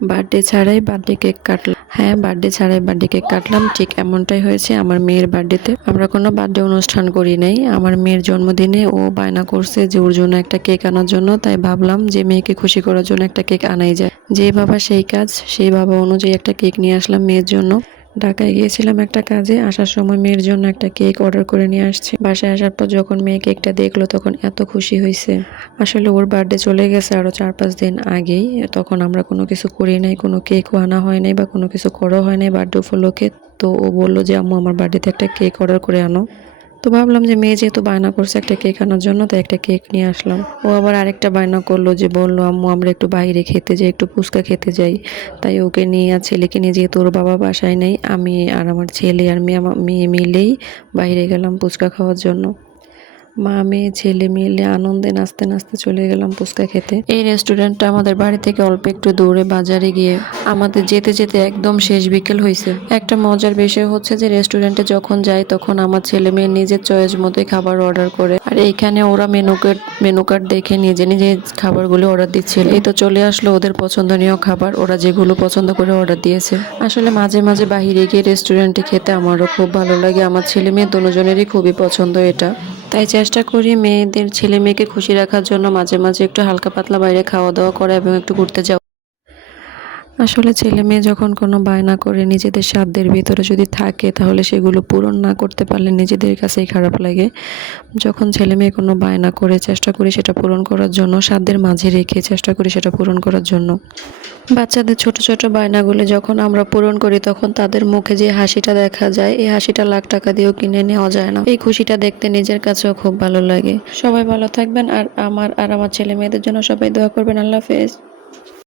Birthday ছাড়াই birthday cake কাটলাম। হ্যাঁ, বার্থডে ছাড়াই বার্থডে কেক কাটলাম, ঠিক এমনটাই হয়েছে আমার মেয়ের বার্থডেতে। আমরা কোনো বার্থডে অনুষ্ঠান করি নাই, আমার মেয়ের জন্মদিনে ও বায়না করছে যে ওর জন্য একটা কেক আনার জন্য। তাই ভাবলাম যে মেয়েকে খুশি করার জন্য একটা কেক আনাই যায়। যে বাবা সেই কাজ, সেই বাবা অনুযায়ী একটা কেক নিয়ে আসলাম মেয়ের জন্য। ঢাকায় গিয়েছিলাম একটা কাজে, আসার সময় মেয়ের জন্য একটা কেক অর্ডার করে নিয়ে আসছি। বাসায় আসার পর যখন মেয়ে কেকটা দেখলো তখন এত খুশি হয়েছে। আসলে ওর বার্থডে চলে গেছে আরো 4-5 দিন আগেই, তখন আমরা কোনো কিছু করি নাই, কোনো কেকও আনা হয় নাই বা কোনো কিছু করা হয় নাই বার্থডে উপলক্ষে। তো ও বললো যে আম্মু আমার বার্থডেতে একটা কেক অর্ডার করে আনো। তো ভাবলাম যে মেয়ে যেহেতু বায়না করছে একটা কেক আনার জন্য, তাই একটা কেক নিয়ে আসলাম। ও আবার আরেকটা বায়না করলো, যে বললো আম্মু আমরা একটু বাইরে খেতে যাই, একটু ফুচকা খেতে যাই। তাই ওকে নিয়ে আর ছেলেকে নিয়ে, যেহেতু ওর বাবা বাসায় নেই, আমি আর আমার ছেলে আর মেয়ে মিলেই বাইরে গেলাম ফুচকা খাওয়ার জন্য। মা মেয়ে ছেলে মিলে আনন্দে নাচতে নাচতে চলে গেলাম ফুচকা খেতে। এই রেস্টুরেন্টটা আমাদের বাড়ি থেকে অল্প একটু দূরে, বাজারে গিয়ে আমাদের যেতে যেতে একদম শেষ বিকেল হয়েছে। একটা মজার বিষয় হচ্ছে যে রেস্টুরেন্টে যখন যাই তখন আমার ছেলে মেয়ে নিজের চয়েস মতোই খাবার অর্ডার করে, আর এইখানে ওরা মেনু কার্ড দেখে নিজে নিজে খাবারগুলো অর্ডার দিচ্ছিল। এই তো চলে আসলো ওদের পছন্দনীয় খাবার, ওরা যেগুলো পছন্দ করে অর্ডার দিয়েছে। আসলে মাঝে মাঝে বাহিরে গিয়ে রেস্টুরেন্টে খেতে আমারও খুব ভালো লাগে, আমার ছেলে মেয়ে দুজনেরই খুবই পছন্দ এটা। তাই চেষ্টা করি মেয়েদের, ছেলে মেয়েকে খুশি রাখার জন্য মাঝে মাঝে একটু হালকা পাতলা বাইরে খাওয়া দাওয়া করা এবং একটু ঘুরতে যাওয়া। আসলে ছেলে মেয়ে যখন কোনো বায়না করে নিজেদের সাধ্যের ভিতরে যদি থাকে, তাহলে সেগুলো পূরণ না করতে পারলে নিজেদের কাছেই খারাপ লাগে। যখন ছেলে মেয়ে কোনো বায়না করে, চেষ্টা করি সেটা পূরণ করার জন্য, সাধ্যের মাঝে রেখে চেষ্টা করি সেটা পূরণ করার জন্য। বাচ্চাদের ছোট ছোট বায়নাগুলো যখন আমরা পূরণ করি, তখন তাদের মুখে যে হাসিটা দেখা যায়, এই হাসিটা লাখ টাকা দিয়েও কিনে নেওয়া যায় না। এই খুশিটা দেখতে নিজের কাছেও খুব ভালো লাগে। সবাই ভালো থাকবেন, আর আমার ছেলে মেয়েদের জন্য সবাই দোয়া করবেন। আল্লাহ হাফেজ।